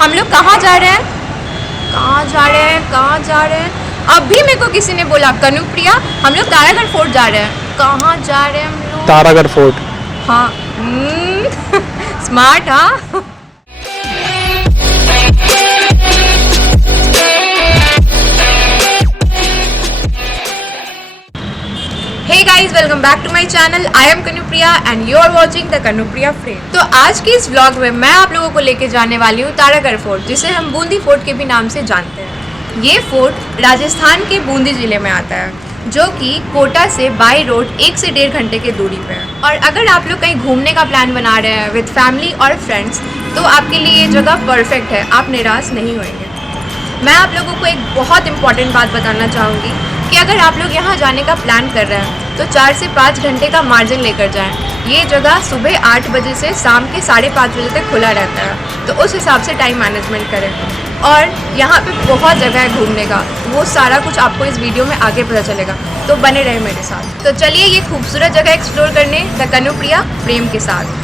हम लोग कहाँ जा रहे हैं? कहाँ जा रहे हैं? कहाँ जा रहे हैं? अभी मेरे को किसी ने बोला कनुप्रिया हम लोग तारागढ़ फोर्ट जा रहे हैं। कहाँ जा रहे हैं हम लोग? तारागढ़ फोर्ट। हाँ स्मार्ट हाँ। Hey guys welcome back to my channel. I am Kanupriya and you are watching the Kanupriya frame. तो आज की इस व्लॉग में मैं आप लोगों को लेके जाने वाली हूँ तारागढ़ फोर्ट, जिसे हम बूंदी फोर्ट के भी नाम से जानते हैं। ये फोर्ट राजस्थान के बूंदी ज़िले में आता है, जो कि कोटा से बाई रोड 1 से 1.5 घंटे की दूरी पे है। और अगर आप लोग कहीं घूमने का प्लान बना रहे हैं विद फैमिली और फ्रेंड्स, तो आपके लिए ये जगह परफेक्ट है, आप निराश नहीं होंगे। मैं आप लोगों को एक बहुत इंपॉर्टेंट बात बताना चाहूँगी कि अगर आप लोग यहाँ जाने का प्लान कर रहे हैं तो 4 से 5 घंटे का मार्जिन लेकर जाएं। ये जगह सुबह 8 बजे से शाम के 5:30 बजे तक खुला रहता है, तो उस हिसाब से टाइम मैनेजमेंट करें। और यहाँ पे बहुत जगह है घूमने का, वो सारा कुछ आपको इस वीडियो में आगे पता चलेगा, तो बने रहे मेरे साथ। तो चलिए ये खूबसूरत जगह एक्सप्लोर करने द कनुप्रिया फ्रेम के साथ।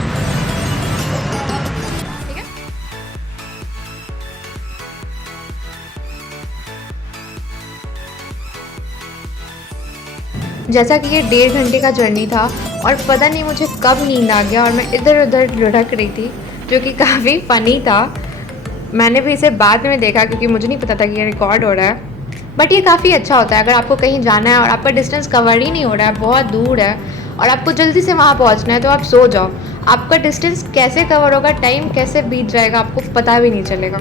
जैसा कि ये 1.5 घंटे का जर्नी था और पता नहीं मुझे कब नींद आ गया और मैं इधर उधर लुढ़क रही थी, जो कि काफ़ी फ़नी था। मैंने भी इसे बाद में देखा क्योंकि मुझे नहीं पता था कि ये रिकॉर्ड हो रहा है। बट ये काफ़ी अच्छा होता है अगर आपको कहीं जाना है और आपका डिस्टेंस कवर ही नहीं हो रहा है, बहुत दूर है और आपको जल्दी से वहाँ पहुँचना है, तो आप सो जाओ। आपका डिस्टेंस कैसे कवर होगा, टाइम कैसे बीत जाएगा, आपको पता भी नहीं चलेगा।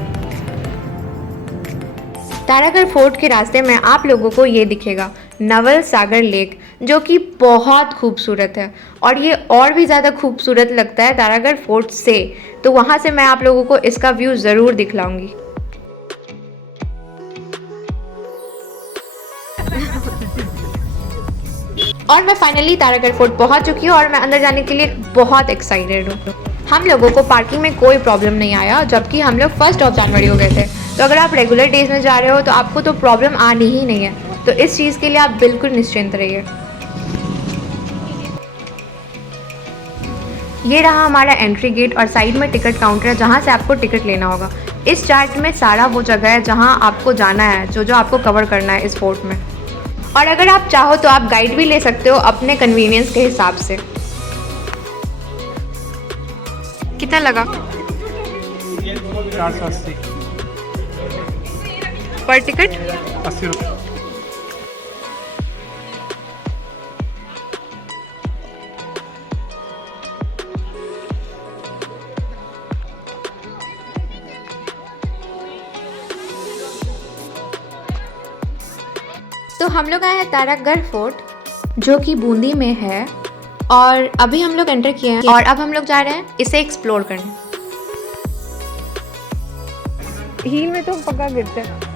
तारागढ़ फोर्ट के रास्ते में आप लोगों को ये दिखेगा नवल सागर लेक, जो कि बहुत खूबसूरत है और ये और भी ज़्यादा खूबसूरत लगता है तारागढ़ फोर्ट से। तो वहाँ से मैं आप लोगों को इसका व्यू ज़रूर दिखलाऊंगी। और मैं फाइनली तारागढ़ फोर्ट पहुँच चुकी हूँ और मैं अंदर जाने के लिए बहुत एक्साइटेड हूँ। हम लोगों को पार्किंग में कोई प्रॉब्लम नहीं आया, जबकि हम लोग 1 जनवरी को गए थे। तो अगर आप रेगुलर डेज में जा रहे हो तो आपको तो प्रॉब्लम आनी ही नहीं है, तो इस चीज़ के लिए आप बिल्कुल निश्चिंत रहिए। ये रहा हमारा एंट्री गेट और साइड में टिकट काउंटर है, जहाँ से आपको टिकट लेना होगा। इस चार्ट में सारा वो जगह है जहाँ आपको जाना है, जो जो आपको कवर करना है इस फोर्ट में। और अगर आप चाहो तो आप गाइड भी ले सकते हो अपने कन्वीनियंस के हिसाब से। कितना लगा? 480 पर टिकट 80 रुपये। तो हम लोग आए हैं तारागढ़ फोर्ट, जो कि बूंदी में है, और अभी हम लोग एंटर किए हैं और अब हम लोग जा रहे हैं इसे एक्सप्लोर करने। हील में तो पक्का गिरते हैं।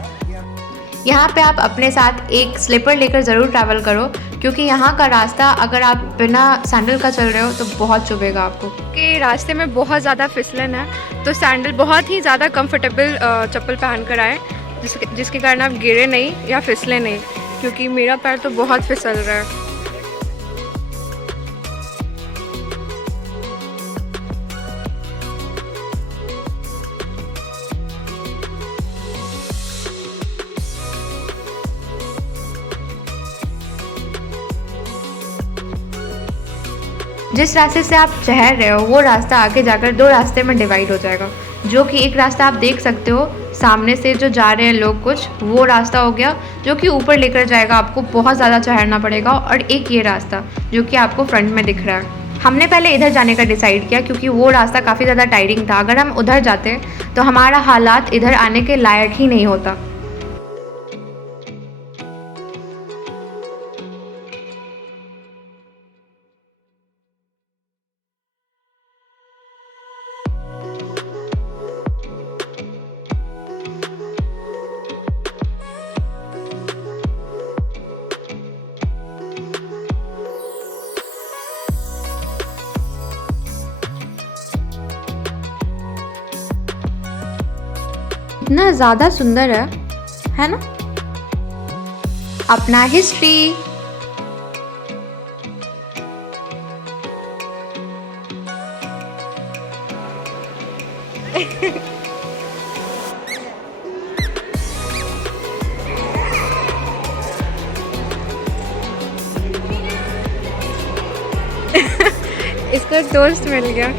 यहाँ पे आप अपने साथ एक स्लीपर लेकर ज़रूर ट्रैवल करो, क्योंकि यहाँ का रास्ता अगर आप बिना सैंडल का चल रहे हो तो बहुत चुभेगा आपको। कि रास्ते में बहुत ज़्यादा फिसलन है, तो सैंडल बहुत ही ज़्यादा कंफर्टेबल चप्पल पहन कर आए, जिसके कारण आप गिरे नहीं या फिसले नहीं, क्योंकि मेरा पैर तो बहुत फिसल रहा है। जिस रास्ते से आप चढ़ रहे हो वो रास्ता आगे जाकर 2 रास्ते में डिवाइड हो जाएगा, जो कि एक रास्ता आप देख सकते हो सामने से जो जा रहे हैं लोग कुछ, वो रास्ता हो गया जो कि ऊपर लेकर जाएगा, आपको बहुत ज़्यादा चढ़ना पड़ेगा। और एक ये रास्ता जो कि आपको फ्रंट में दिख रहा है। हमने पहले इधर जाने का डिसाइड किया क्योंकि वो रास्ता काफ़ी ज़्यादा टायरिंग था। अगर हम उधर जाते तो हमारा हालात इधर आने के लायक ही नहीं होता। इतना ज़्यादा सुंदर है ना? अपना हिस्ट्री। दोस्त मिल गया।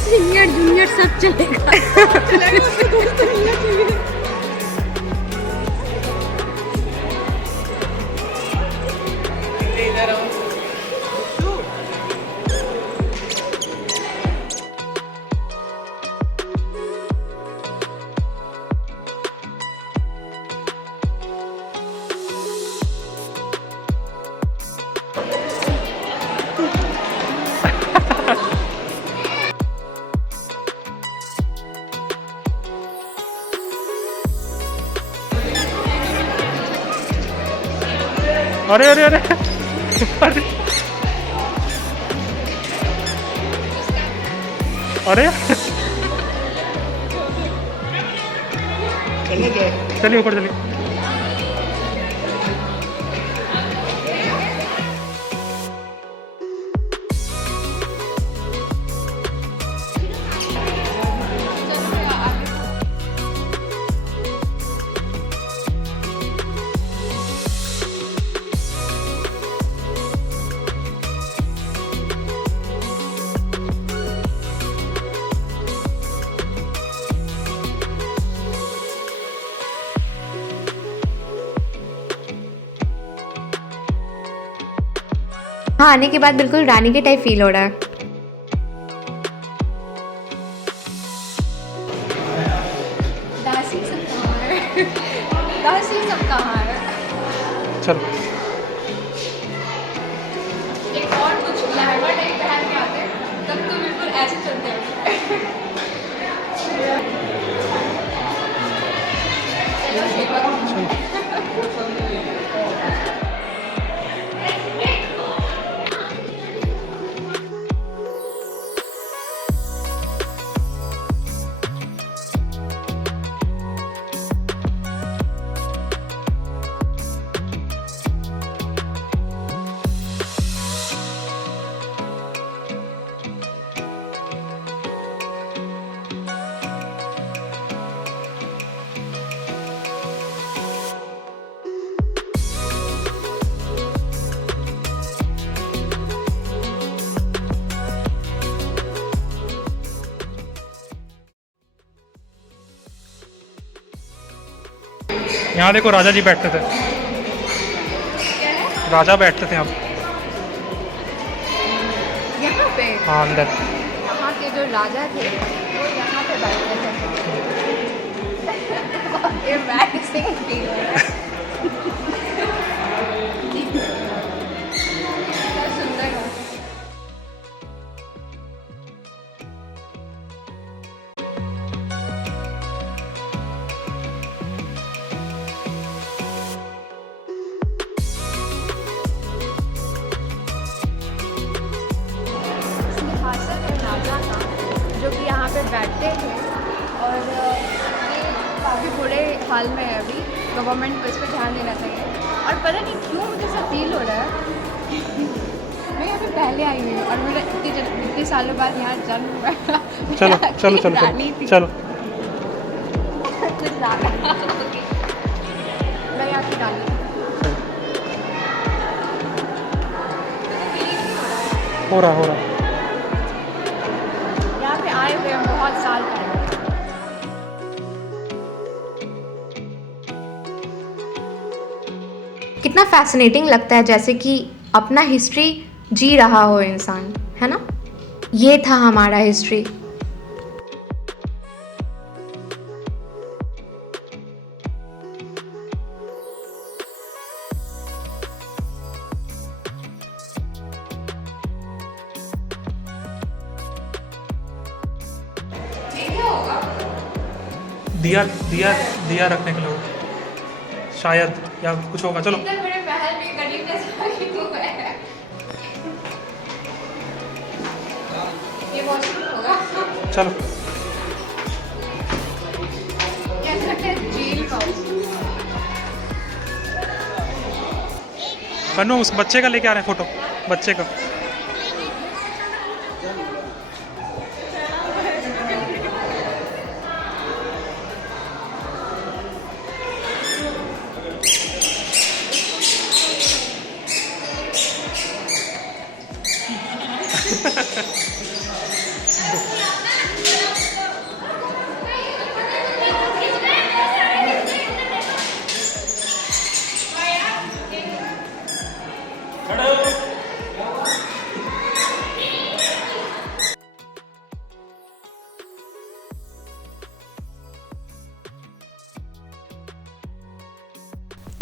सीनियर जूनियर सब चलेगा। अरे अरे अरे अरे चलिए ऊपर चलिए। हाँ, आने के बाद बिल्कुल रानी के टाइप फील हो रहा है। दासी सब कहाँ है? दासी सब कहाँ है? चलो एक और कुछ लहंगा टाइप पहन के आते तब तो बिल्कुल ऐसे चलते हैं। यहाँ देखो राजा जी बैठते थे। राजा बैठते थे हम यहाँ पे हाँ अंदर। यहाँ के जो राजा थे वो यहाँ पे बैठते थे। एम्बैरेसिंग फील हो रहा है। क्या सुंदर है। सिंहासन में राजा था जो कि यहाँ पे बैठते थे और ये काफ़ी बुरे हाल में है अभी। गवर्नमेंट को इस पर ध्यान देना चाहिए। और पता नहीं क्यों मुझे ऐसा फील हो रहा है मैं यहाँ पे पहले आई हुई हूँ और मेरा इतने सालों बाद यहाँ जन्म हुआ है। चलो चलो चलो रानी थी। चलो कुछ ज़्यादा मैं यहाँ की रानी थी। हो रहा यहाँ पे आए हुए हैं बहुत साल पहले। कितना फैसिनेटिंग लगता है, जैसे कि अपना हिस्ट्री जी रहा हो इंसान, है ना। ये था हमारा हिस्ट्री। दिया दिया दिया रखने के लिए होगा। शायद या कुछ होगा। चलो मेरे महल में गरीबनेस है। ये वॉशरूम होगा। चलो कैसा लगता है जेल का। कन्नू उस बच्चे का लेके आ रहे हैं फोटो, बच्चे का।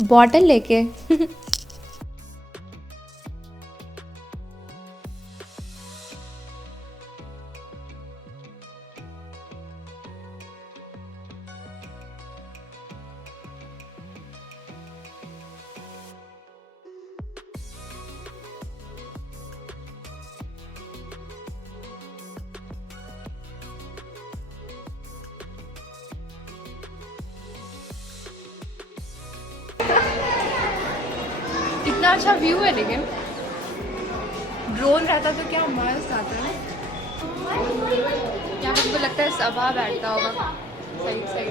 बॉटल लेके इतना अच्छा व्यू है, लेकिन ड्रोन रहता तो क्या मस्त आता है। यहाँ पे मुझको लगता है सभा बैठता होगा सही सही।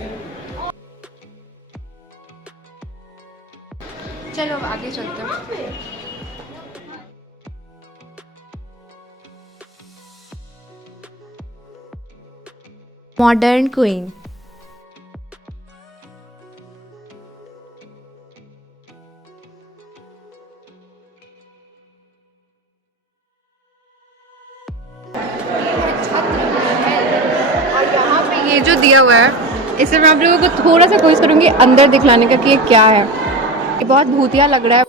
चलो अब आगे चलते हैं। Modern queen. ये जो दिया हुआ है, इससे मैं आप लोगों को थोड़ा सा कोशिश करूँगी अंदर दिखलाने का कि ये क्या है। ये बहुत भूतिया लग रहा है।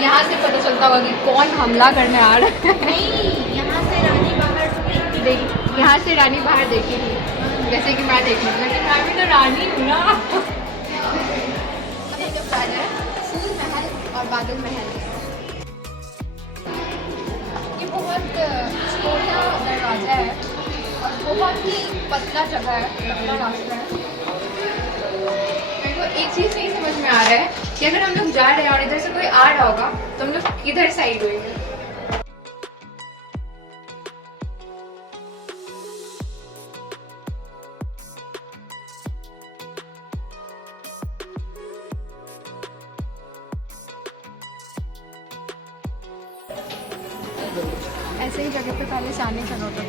यहाँ से पता चलता होगा कि कौन हमला करने आ रहा है। नहीं, यहाँ से रानी बाहर देख, यहाँ से रानी बाहर देखेगी, जैसे कि मैं देखूँ, लेकिन मैं भी तो रानी हूँ ना। ये जो प्लान है, फूल महल और बादल महल, ये बहुत छोटा दरवाजा है और बहुत ही पतला जगह है, पतला रास्ता है। मेरे को एक चीज़ नहीं समझ में आ रहा है कि अगर हम लोग जा रहे हैं और इधर से कोई आ रहा होगा तो हम लोग किधर साइड होंगे। ऐसे ही जगह पे पहले से आने चलो तो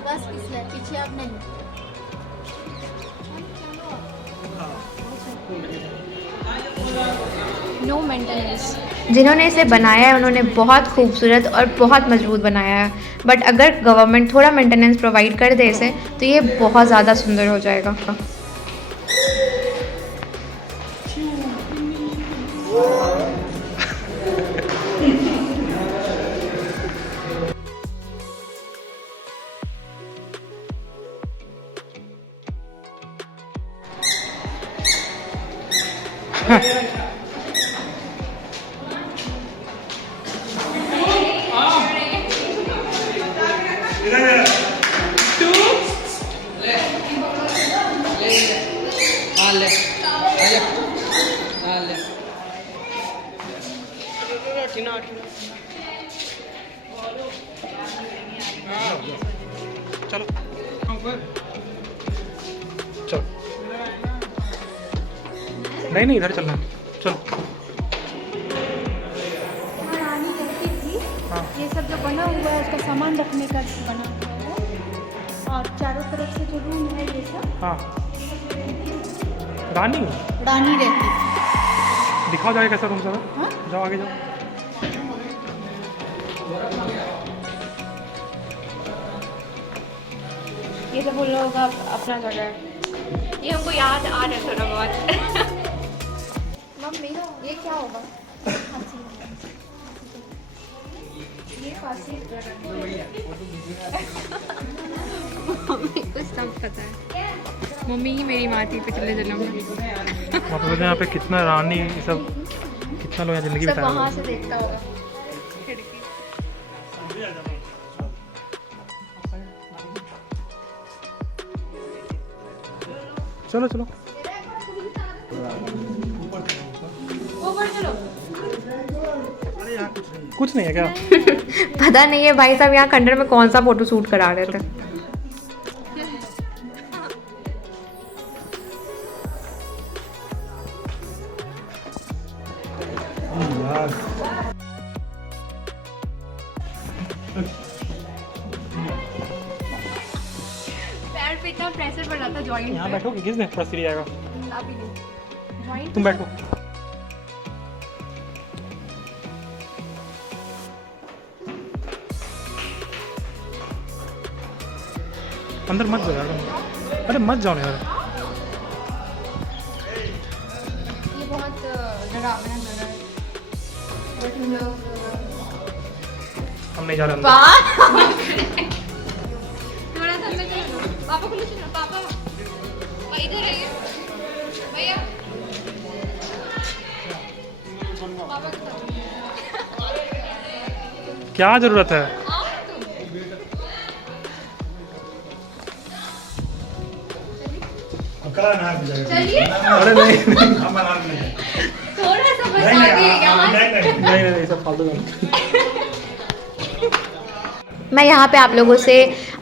बस इसलिए पीछे अब नहीं। No maintenance. जिन्होंने इसे बनाया है उन्होंने बहुत खूबसूरत और बहुत मजबूत बनाया है, बट अगर गवर्नमेंट थोड़ा मेंटेनेंस प्रोवाइड कर दे इसे तो ये बहुत ज़्यादा सुंदर हो जाएगा। चलो चलो, नहीं इधर चलना है, चलो। रानी कहती थी हाँ। ये सब जो बना हुआ है उसका सामान रखने का बना हुआ है, और चारों तरफ से जो रूम है ये सब हाँ, रानी रानी रहती। दिखाओ जाए कैसा रूम सर। हाँ? जाओ आगे जाओ। ये सब उन लोगों का अपना जगह है। ये हमको याद आ रहा है थोड़ा बहुत। मम्मी ये क्या होगा? ये फांसी मम्मी को सब पता है। मम्मी ही मेरी माँ थी, पिछले जन्म में। मतलब यहाँ पे कितना रानी ये सब, कितना लोग यहाँ जिंदगी सब बिताया वहाँ होगा। से देखता होगा खिड़की। चलो चलो कुछ नहीं है क्या? पता नहीं है भाई साहब यहाँ खंडर में कौन सा फोटो शूट करा रहे थे। पैर पे इतना प्रेशर पड़ रहा था जॉइंट यहाँ पे। बैठोगे किसने थोड़ा सीढ़ी आएगा अभी नहीं जॉइंट तुम बैठो अंदर मत जाओ यार अरे मत जाओ यार ये बहुत डरावना जगह है बट हम लोग हम नहीं जा रहे अंदर थोड़ा सा अंदर चलो पापा को ले चलो पापा इधर आइए भैया पापा के साथ क्या जरूरत है चलिए अरे नहीं थोड़ा सा बता दिए यहाँ नहीं सब फालतू मैं यहाँ पे आप लोगों से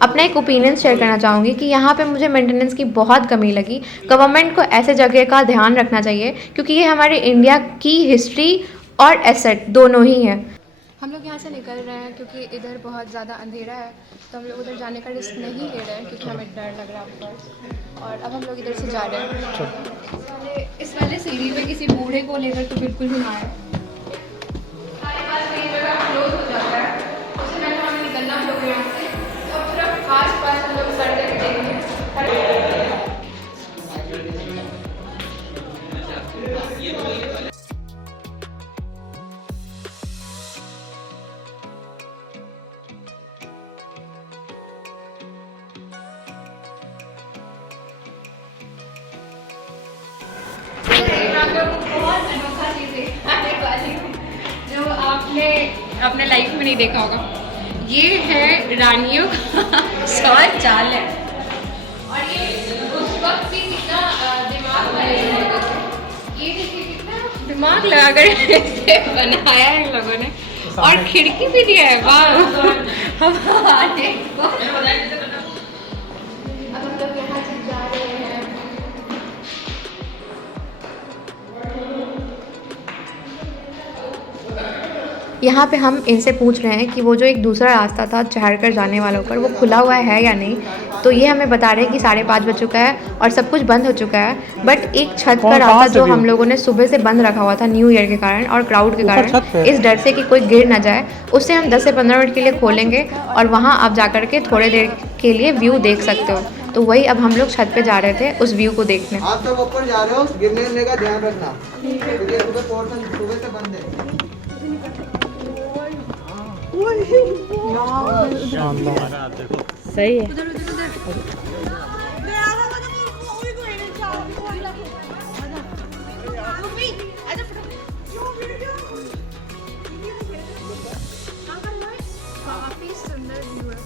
अपना एक ओपिनियन शेयर करना चाहूँगी कि यहाँ पे मुझे मेंटेनेंस की बहुत कमी लगी। गवर्नमेंट को ऐसे जगह का ध्यान रखना चाहिए क्योंकि ये हमारे इंडिया की हिस्ट्री और एसेट दोनों ही हैं। हम लोग यहाँ से निकल रहे हैं क्योंकि इधर बहुत ज़्यादा अंधेरा है तो हम लोग उधर जाने का रिस्क नहीं ले रहे हैं क्योंकि हमें डर लग रहा है ऊपर और अब हम लोग इधर से जा रहे हैं। इस वाले सीढ़ी पे किसी बूढ़े को लेकर तो बिल्कुल भी ना आए। क्लोज हो जाता है उससे पहले हमें निकलना होगा यहाँ से तो अब सिर्फ आस पास हम लोग सड़कें देखेंगे। बहुत अनोखा चीज़ है जो आपने अपने लाइफ में नहीं देखा होगा। ये है रानियों का शौचाल है और ये उस वक्त भी कितना दिमाग लगाया ये देखिए कितना दिमाग लगाकर इसे बनाया है इन लोगों ने और खिड़की भी दिया है। वाह अब हम लोग यहाँ से जा रहे हैं। यहाँ पे हम इनसे पूछ रहे हैं कि वो जो एक दूसरा रास्ता था चढ़ कर जाने वालों पर वो खुला हुआ है या नहीं। तो ये हमें बता रहे हैं कि 5:30 बज चुका है और सब कुछ बंद हो चुका है। बट एक छत का रास्ता जो हम लोगों ने सुबह से बंद रखा हुआ था न्यू ईयर के कारण और क्राउड के कारण, इस डर से कि कोई गिर ना जाए, उससे हम 10 से 15 मिनट के लिए खोलेंगे और वहाँ आप जा कर के थोड़े देर के लिए व्यू देख सकते हो। तो वही अब हम लोग छत पे जा रहे थे उस व्यू को देखने। आप सब ऊपर जा रहे हो गिरने का ध्यान रखना क्योंकि सुबह पोर्शन सुबह से बंद है। सही है। काफी सुंदर व्यू है।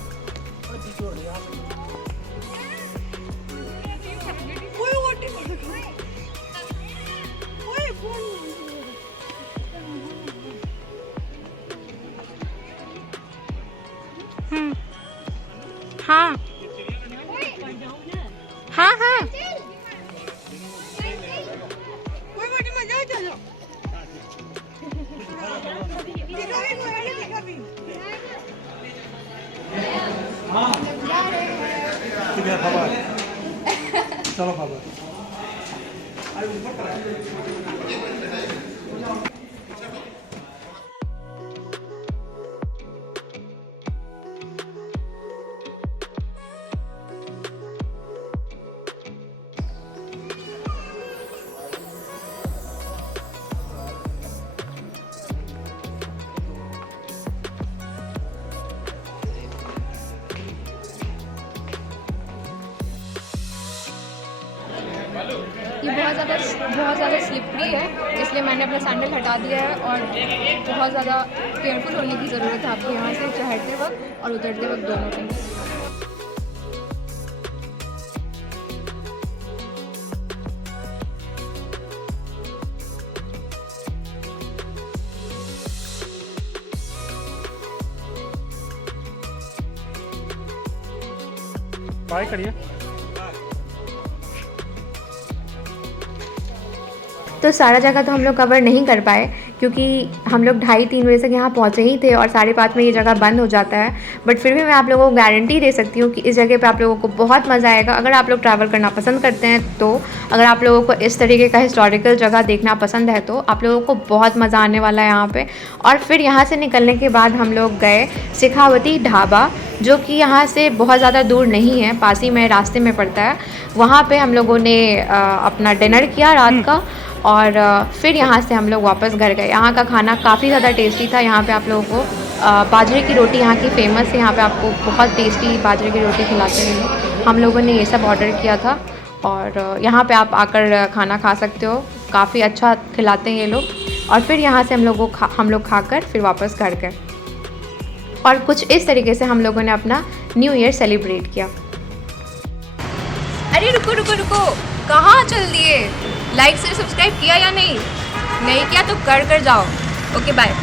हाँ हाँ हाँ ठीक है बाबा चलो बाबा ये बहुत ज़्यादा स्लिपरी है इसलिए मैंने अपना सैंडल हटा दिया है और बहुत ज़्यादा केयरफुल होने की ज़रूरत है आपको यहाँ से चढ़ते वक्त और उतरते वक्त दोनों टाइम। बाय करिए। तो सारा जगह तो हम लोग कवर नहीं कर पाए क्योंकि हम लोग 2:30-3 बजे तक यहाँ पहुँचे ही थे और 5:30 में ये जगह बंद हो जाता है। बट फिर भी मैं आप लोगों को गारंटी दे सकती हूँ कि इस जगह पे आप लोगों को बहुत मज़ा आएगा अगर आप लोग ट्रैवल करना पसंद करते हैं। तो अगर आप लोगों को इस तरीके का हिस्टोरिकल जगह देखना पसंद है तो आप लोगों को बहुत मज़ा आने वाला है यहाँ पे। और फिर यहाँ से निकलने के बाद हम लोग गए शेखावती ढाबा, जो कि यहाँ से बहुत ज़्यादा दूर नहीं है, पास ही में रास्ते में पड़ता है। वहाँ पे हम लोगों ने अपना डिनर किया रात का और फिर यहाँ से हम लोग वापस घर गए। यहाँ का खाना काफ़ी ज़्यादा टेस्टी था। यहाँ पे आप लोगों को बाजरे की रोटी यहाँ की फ़ेमस है। यहाँ पे आपको बहुत टेस्टी बाजरे की रोटी खिलाते हैं। हम लोगों ने ये सब ऑर्डर किया था और यहाँ पे आप आकर खाना खा सकते हो, काफ़ी अच्छा खिलाते हैं ये लोग। और फिर यहाँ से हम लोग खाकर फिर वापस घर गए और कुछ इस तरीके से हम लोगों ने अपना न्यू ईयर सेलिब्रेट किया। अरे रुको रुको रुको, कहाँ चल दिए? लाइक से सब्सक्राइब किया या नहीं? नहीं किया तो कर जाओ। Okay bye.